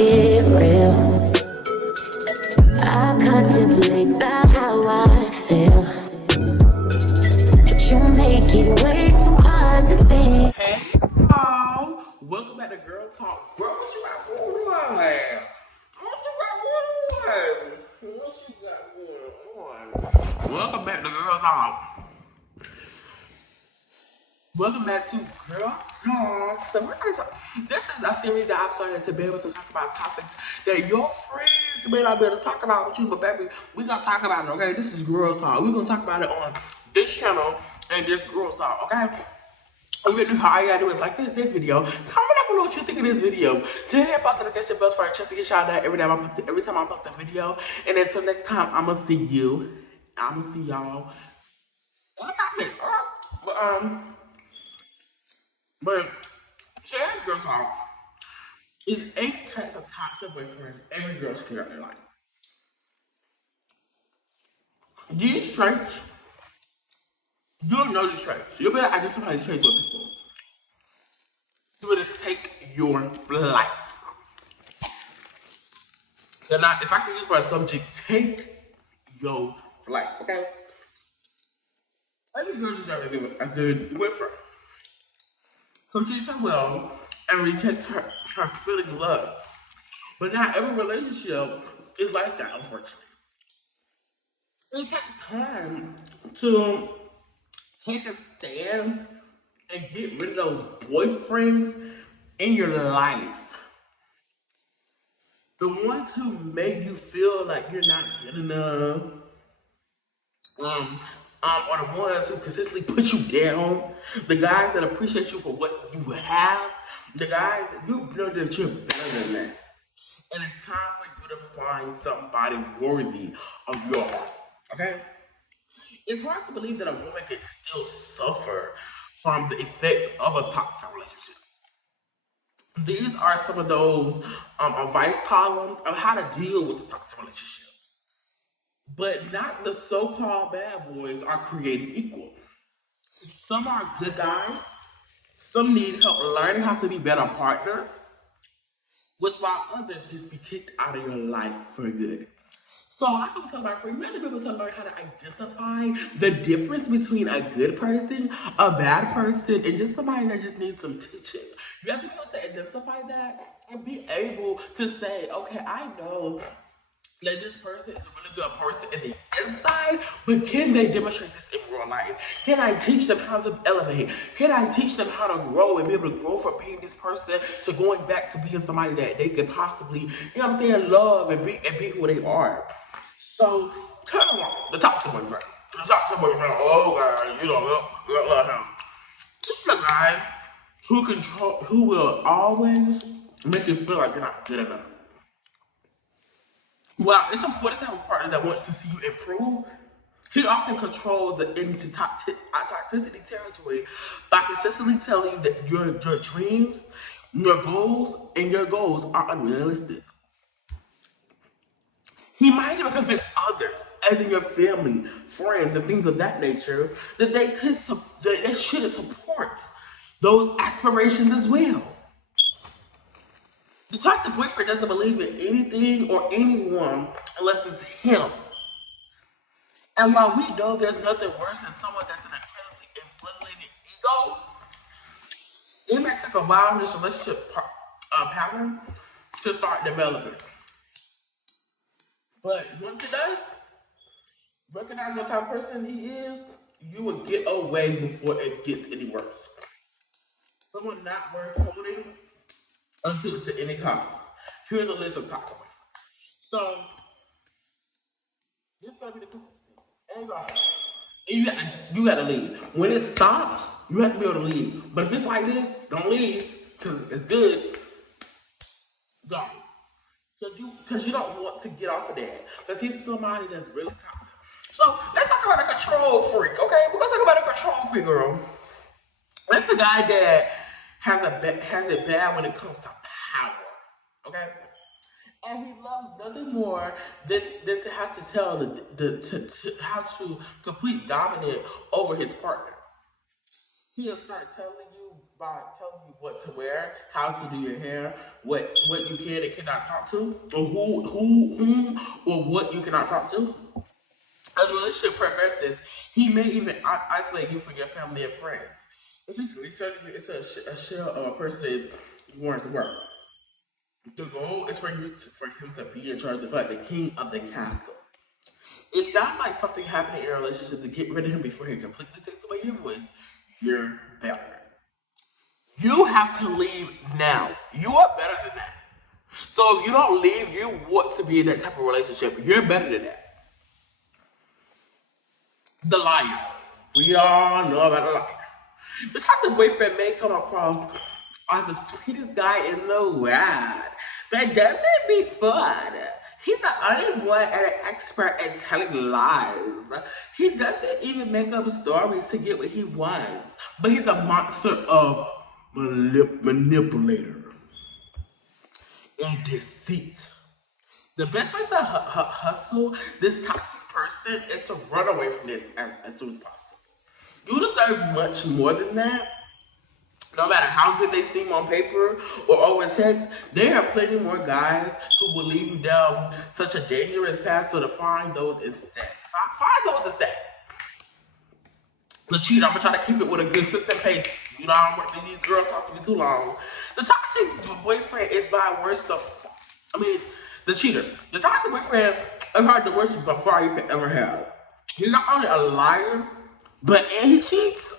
get real. I contemplate about how I feel, but you make it way too hard to think. Hey, y'all. Welcome back to Girl Talk. Girl, what you got going on? What you got going on? Welcome back to Girl Talk. Welcome back to Girl Talk. So this is a series that I've started to be able to talk about topics that your friends may not be able to talk about with you, but baby, we gonna talk about it, okay? This is Girl Talk. We're gonna talk about it on this channel and this Girl Talk, okay? Really, all you gotta do is like this video. Comment down below what you think of this video. Turn that post notification bell for a chance to get shout out every time I post a video. And until next time, I'ma see you. I'ma see y'all. But today's Girl Talk is 8 types of toxic boyfriends every girl should get out their life. These traits, you don't know these traits. You better identify these traits with people. So it'll take your life. So now, if I can use for a subject, take your life, okay? Every girl deserves a good boyfriend who treats her well and rejects her feeling love. But not every relationship is like that, unfortunately. It takes time to take a stand and get rid of those boyfriends in your life. The ones who make you feel like you're not good enough, or the ones who consistently put you down, the guys that appreciate you for what you have, the guys that you know that you're better than that. And it's time for you to find somebody worthy of your heart, okay? It's hard to believe that a woman can still suffer from the effects of a toxic relationship. These are some of those advice columns of how to deal with toxic relationships. But not the so-called bad boys are created equal. Some are good guys. Some need help learning how to be better partners. While others just be kicked out of your life for good. So I can tell my friend, you have to be able to learn how to identify the difference between a good person, a bad person, and just somebody that just needs some teaching. You have to be able to identify that and be able to say, okay, I know that this person is a really good person in the inside, but can they demonstrate this in real life? Can I teach them how to elevate? Can I teach them how to grow and be able to grow from being this person to going back to being somebody that they could possibly, you know what I'm saying, love and be who they are? So, turn around. The toxic boyfriend. The toxic boyfriend, oh God, you don't love him. This is a guy who will always make you feel like you're not good enough. While it's important to have a partner that wants to see you improve, he often controls the toxicity territory by consistently telling you that your dreams, your goals are unrealistic. He might even convince others, as in your family, friends, and things of that nature, that they should support those aspirations as well. The toxic boyfriend doesn't believe in anything or anyone unless it's him. And while we know there's nothing worse than someone that's an incredibly inflated ego, it may take a while for this relationship pattern to start developing. But once it does, recognize what type of person he is, you will get away before it gets any worse. Someone not worth holding until to any cost. Here's a list of toxic boyfriends. So this is gonna be the consistency. And you gotta leave. When it stops, you have to be able to leave. But if it's like this, don't leave, because it's good. Go. Because you don't want to get off of that. Because he's somebody that's really toxic. So let's talk about a control freak, okay? We're gonna talk about a control freak, girl. That's the guy that has it bad when it comes to power, okay? And he loves nothing more than to have to tell how to complete dominate over his partner. He'll start telling you by telling you what to wear, how to do your hair, what you can and cannot talk to, or whom or what you cannot talk to. As the relationship progresses, he may even isolate you from your family and friends. Essentially, it's a shell of a person who wants to work. The goal is for him to be in charge of the king of the castle. It's not like something happening in your relationship to get rid of him before he completely takes away your voice. You're better. You have to leave now. You are better than that. So if you don't leave, you want to be in that type of relationship. You're better than that. The liar. We all know about the liar. This type of boyfriend may come across as the sweetest guy in the world, but doesn't be fun. He's the only one and an expert at telling lies. He doesn't even make up stories to get what he wants, but he's a monster of manipulator and deceit. The best way to hustle this toxic person is to run away from this as soon as possible. You deserve much more than that. No matter how good they seem on paper or over text, there are plenty more guys who will lead you down such a dangerous path, so to find those instead. Find those instead. The cheater, I'm gonna try to keep it with a good consistent pace. You know, I don't want these girls talk to me too long. The toxic boyfriend is by worst of, the cheater. The toxic boyfriend is hard the worst before you could ever have. He's not only a liar, but and he cheats.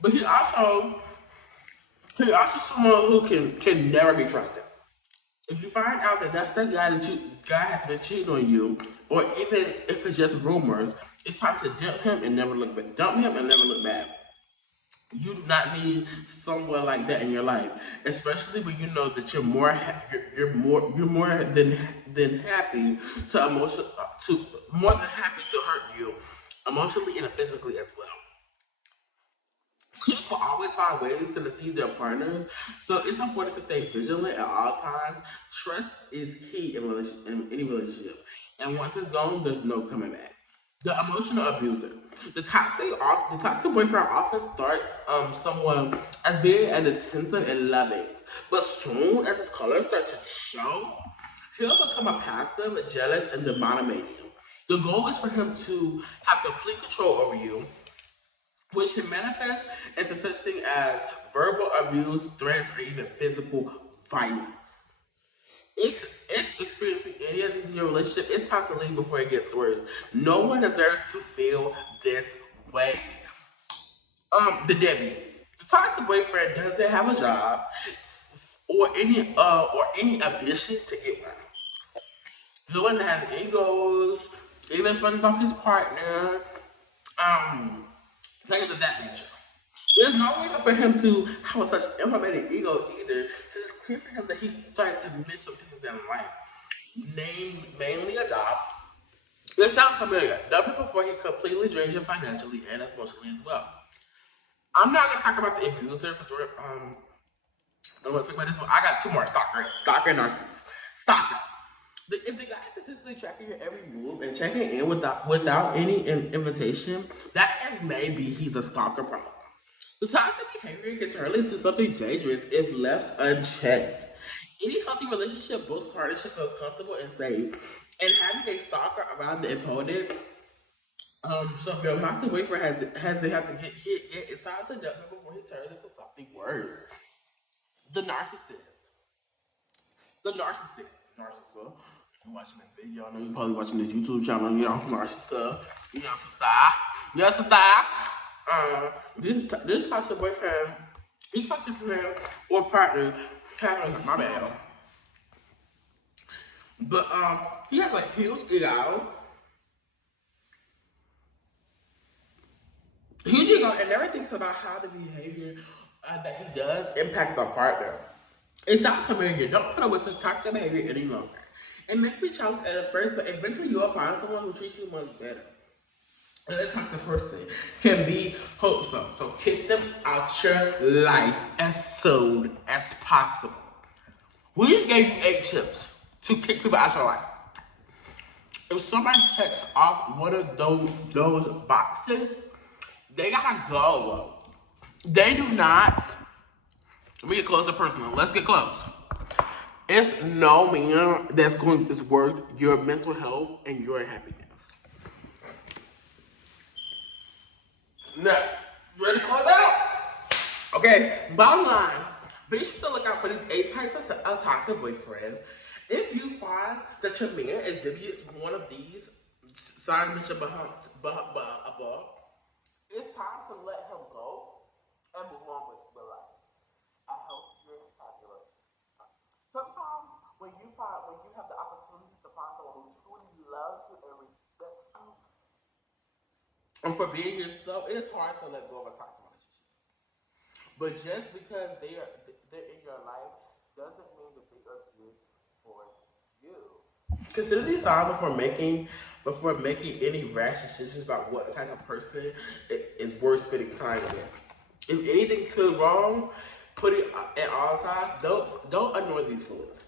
But he's also someone who can never be trusted. If you find out that that's that guy has been cheating on you, or even if it's just rumors, it's time to dump him and never look back. Dump him and never look back. You do not need someone like that in your life, especially when you know that you're more than happy to hurt you emotionally and physically as well. Cheaters will always find ways to deceive their partners, so it's important to stay vigilant at all times. Trust is key in any relationship, and once it's gone, there's no coming back. The emotional abuser. The toxic boyfriend often starts someone as being and attentive and loving, but soon as his colors start to show, he'll become a passive, jealous, and dominating. The goal is for him to have complete control over you, which can manifest into such thing as verbal abuse, threats, or even physical violence. If experiencing any of these in your relationship, it's time to leave before it gets worse. No one deserves to feel this way. The Debbie. The toxic boyfriend doesn't have a job or any ambition to get one. The one that has egos, even spends off his partner, things of that nature. There's no reason for him to have such inflated ego either. It's clear for him that he's starting to miss some things in life. Mainly a job. It sounds familiar. Dump him before he completely drains you financially and emotionally as well. I'm not gonna talk about the abuser because I want to talk about this one. I got two more. Stalker and narcissist. Stalker. If the guy is consistently tracking your every move and checking in without any invitation, that is maybe he's a stalker problem. The toxic behavior can turn into something dangerous if left unchecked. Any healthy relationship, both parties should feel comfortable and safe. And having a stalker around the opponent, so if your toxic boyfriend hasn't have to get hit yet, it's time to dump him before he turns into something worse. The narcissist. The narcissist. Narcissist. If you're watching this video, I know you're probably watching this YouTube channel, narcissist. Sister. This toxic boyfriend, this toxic friend or partner, my bad. But he has a huge ego. Huge ego and never thinks about how the behavior that he does impacts the partner. It sounds familiar. Don't put up with such toxic behavior any longer. It may be challenging at first, but eventually you'll find someone who treats you much better. And this toxic person can be wholesome. So kick them out your life as soon as possible. We just gave you 8 tips to kick people out your life. If somebody checks off one of those boxes, they gotta go. They do not. Let me get close to personal. Let's get close. It's no man that's going to worth your mental health and your happiness. Now, ready to close out? Okay, bottom line, be sure to look out for these 8 types of toxic boyfriends. If you find that your man exhibits one of these signs mentioned above, it's time to let him go and move on with your life. I hope you're happy. Sometimes when you have the opportunity to find someone who truly loves you and respects you, and for being yourself, it is hard to let go of a toxic relationship. But just because they're in your life doesn't mean that they are good for you. Consider these signs before making any rash decisions about what type of person is worth spending time with. If anything's too wrong, put it at all times. Don't ignore these feelings.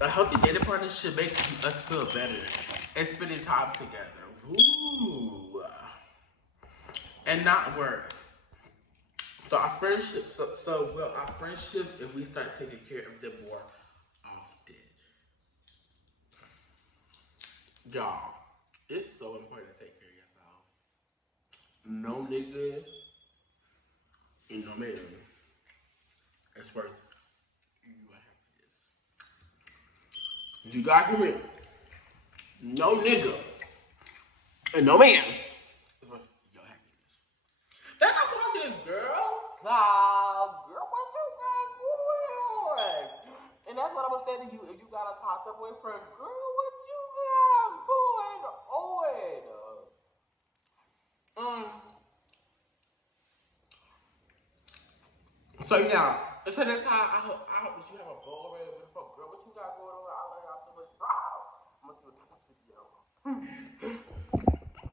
A healthy dating partner should make us feel better and spending time together. Ooh. And not worse. So our friendships, our friendships, if we start taking care of them more often. Y'all, it's so important to take care of yourself. No nigga and no man is worth your happiness. You got to hear me? No nigga and no man is worth your happiness. That's how I said, girl. Girl, what you got going? And that's what I was saying to you. If you got a toxic boyfriend, girl, what you got going on? So yeah. So that's how I hope that you have a bold